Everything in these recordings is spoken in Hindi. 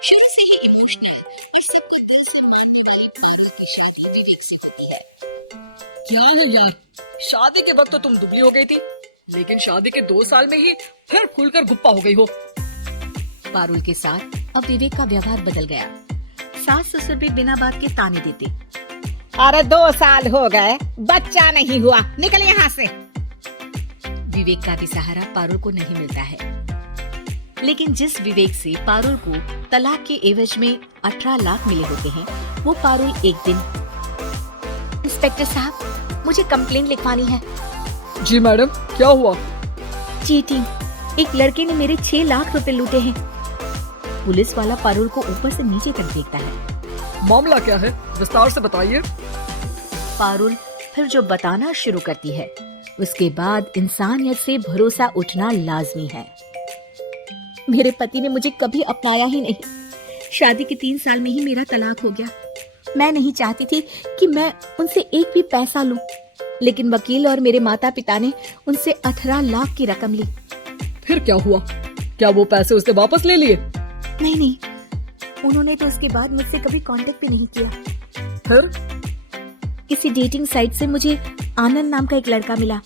शुरू से ही इमोशनल और सबको दिल से मानने वाली पारुल की शादी विवेक से होती है। क्या है यार, शादी के वक्त तो तुम दुबली हो गई थी, लेकिन शादी के 2 साल में ही फिर फूलकर गुप्पा हो गई हो। पारुल के साथ अब विवेक का व्यवहार बदल गया। सास ससुर भी बिना बात के ताने देते। अरे 2 साल हो गए, बच्चा नहीं हुआ, निकल यहाँ से। विवेक का भी सहारा पारुल को नहीं मिलता है। लेकिन जिस विवेक से पारुल को तलाक के एवज में 18 लाख मिले होते हैं, वो पारुल एक दिन, इंस्पेक्टर साहब मुझे कंप्लेंट लिखवानी है। जी मैडम, क्या हुआ? चीटिंग, एक लड़के ने मेरे 6 लाख रुपए लूटे हैं। पुलिस वाला पारुल को ऊपर से नीचे तक देखता है। मामला क्या है, विस्तार से बताइए। पारुल फिर जो बताना शुरू करती है, उसके बाद इंसानियत से भरोसा उठना लाजमी है। मेरे पति ने मुझे कभी अपनाया ही नहीं। शादी के 3 साल में ही मेरा तलाक हो गया। मैं नहीं चाहती थी कि मैं उनसे एक भी पैसा लूं, लेकिन वकील और मेरे माता पिता ने उनसे 18 लाख की रकम ली। फिर क्या हुआ? क्या वो पैसे उसने वापस ले लिए? नहीं, उन्होंने तो उसके बाद मुझसे कभी कांटेक्ट भी नहीं किया। फिर किसी डेटिंग साइट से मुझे आनंद नाम का एक लड़का मिला।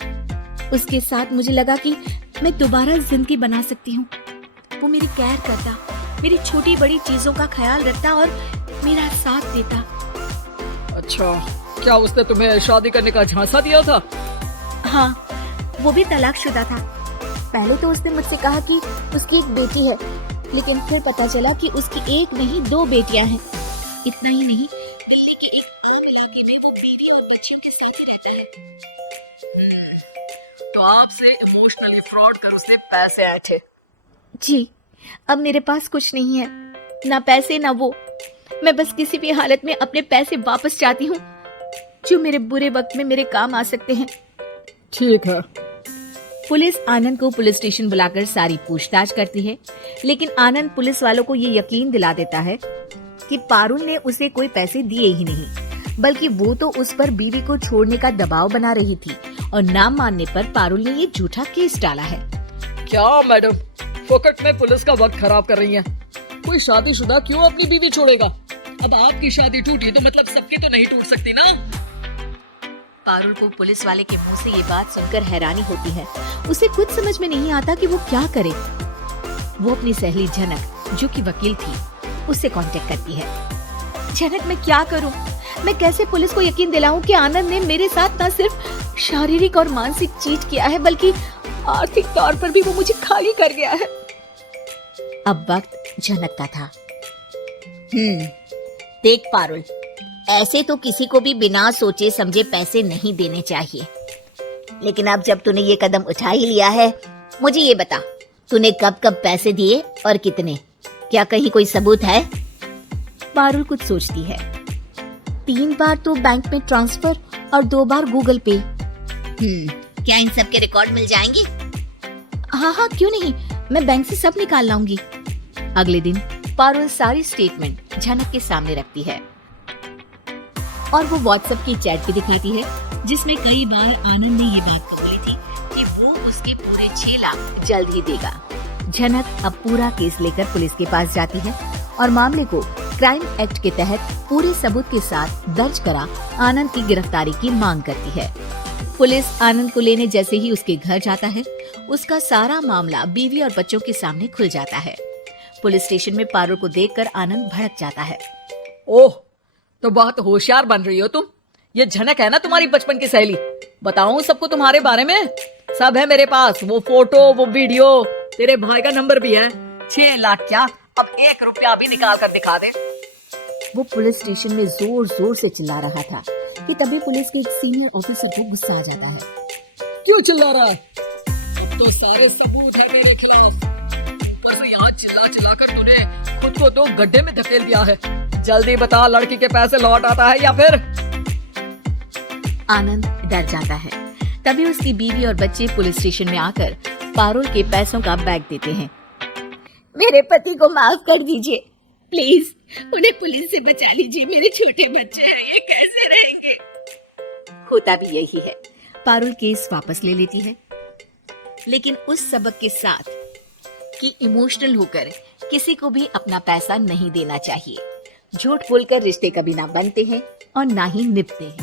उसके साथ मुझे लगा कि मैं दोबारा जिंदगी बना सकती हूँ। वो मेरी केयर करता, मेरी छोटी बड़ी चीजों का ख्याल रखता और मेरा साथ देता। अच्छा, क्या उसने तुम्हें शादी करने का झांसा दिया था? हाँ, वो भी तलाकशुदा था। पहले तो उसने मुझसे कहा कि उसकी एक बेटी है, लेकिन फिर पता चला कि उसकी एक नहीं 2 बेटियां हैं। इतना ही नहीं, दिल्ली के एक आम इलाके में वो बीवी और बच्चियों के साथ ही रहता है। तो आपसे इमोशनली फ्रॉड कर उसने पैसे आए थे? जी, अब मेरे पास कुछ नहीं है, ना पैसे ना वो। मैं बस किसी भी हालत में अपने पैसे वापस चाहती हूँ, जो मेरे बुरे वक्त में मेरे काम आ सकते हैं। ठीक है। पुलिस आनंद को पुलिस स्टेशन बुलाकर सारी पूछताछ करती है, लेकिन आनंद पुलिस वालों को ये यकीन दिला देता है कि पारुल ने उसे कोई पैसे दिए ही नहीं, बल्कि वो तो उस पर बीवी को छोड़ने का दबाव बना रही थी और ना मानने पर पारुल ने ये झूठा केस डाला है। क्या मैडम, फोकट में पुलिस का वक्त खराब कर रही हैं? कोई शादीशुदा क्यों अपनी बीवी छोड़ेगा? अब आपकी शादी टूटी तो मतलब सबकी तो नहीं टूट सकती ना। पारुल को पुलिस वाले के मुंह से ये बात सुनकर हैरानी होती है। उसे खुद समझ में नहीं आता कि वो क्या करे। वो अपनी सहेली झनक, जो कि वकील थी, उससे कांटेक्ट करती है। झनक, मैं क्या करूं? मैं कैसे पुलिस को यकीन दिलाऊं कि आनंद ने मेरे साथ न सिर्फ शारीरिक और मानसिक चीट किया है, बल्कि आर्थिक तौर पर भी वो मुझे खाली कर गया है। अब वक्त झनक का था। देख पारुल, ऐसे तो किसी को भी बिना सोचे समझे पैसे नहीं देने चाहिए, लेकिन अब जब तूने ये कदम उठा ही लिया है, मुझे ये बता, तूने कब कब पैसे दिए और कितने? क्या कहीं कोई सबूत है? पारुल कुछ सोचती है। 3 बार तो बैंक में ट्रांसफर और 2 बार गूगल पे। क्या इन सब के रिकॉर्ड मिल जाएंगे? हाँ, क्यों नहीं, मैं बैंक से सब निकाल लाऊंगी। अगले दिन पारुल सारी स्टेटमेंट झनक के सामने रखती है और वो व्हाट्सएप की चैट भी दिखाती है, जिसमें कई बार आनंद ने ये बात कबूली थी कि वो उसके पूरे 6 लाख जल्द ही देगा। झनक अब पूरा केस लेकर पुलिस के पास जाती है और मामले को क्राइम एक्ट के तहत पूरे सबूत के साथ दर्ज करा आनंद की गिरफ्तारी की मांग करती है। पुलिस आनंद को लेने जैसे ही उसके घर जाता है, उसका सारा मामला बीवी और बच्चों के सामने खुल जाता है। पुलिस स्टेशन में पारुल को देखकर आनंद भड़क जाता है। ओह, तो बहुत होशियार बन रही हो तुम। ये झनक है ना तुम्हारी बचपन की सहेली? बताऊं सबको तुम्हारे बारे में? सब है मेरे पास, वो फोटो, वो वीडियो, तेरे भाई का नंबर भी है। 6 लाख क्या, अब 1 रुपया भी निकाल कर दिखा दे। वो पुलिस स्टेशन में जोर जोर से चिल्ला रहा था कि तभी पुलिस के एक सीनियर ऑफिसर को गुस्सा आ जाता है। क्यों चिल्ला रहा है? अब तो सारे सबूत है मेरे खिलाफ। ऊपर से यहाँ चिल्ला चिल्ला कर तूने खुद को तो गड्ढे में धकेल दिया है। जल्दी बता, लड़की के पैसे लौट आता है या फिर? आनंद डर जाता है। तभी उसकी बीवी और बच्चे पुलिस स्टेशन में आकर पारुल के पैसों का बैग देते हैं। मेरे पति को माफ कर दीजिए, प्लीज उन्हें पुलिस से बचा लीजिए, मेरे छोटे बच्चे हैं, ये कैसे रहेंगे? होता भी यही है। पारुल केस वापस ले लेती है, लेकिन उस सबक के साथ कि इमोशनल होकर किसी को भी अपना पैसा नहीं देना चाहिए। झूठ बोलकर रिश्ते कभी ना बनते हैं और ना ही निभते हैं।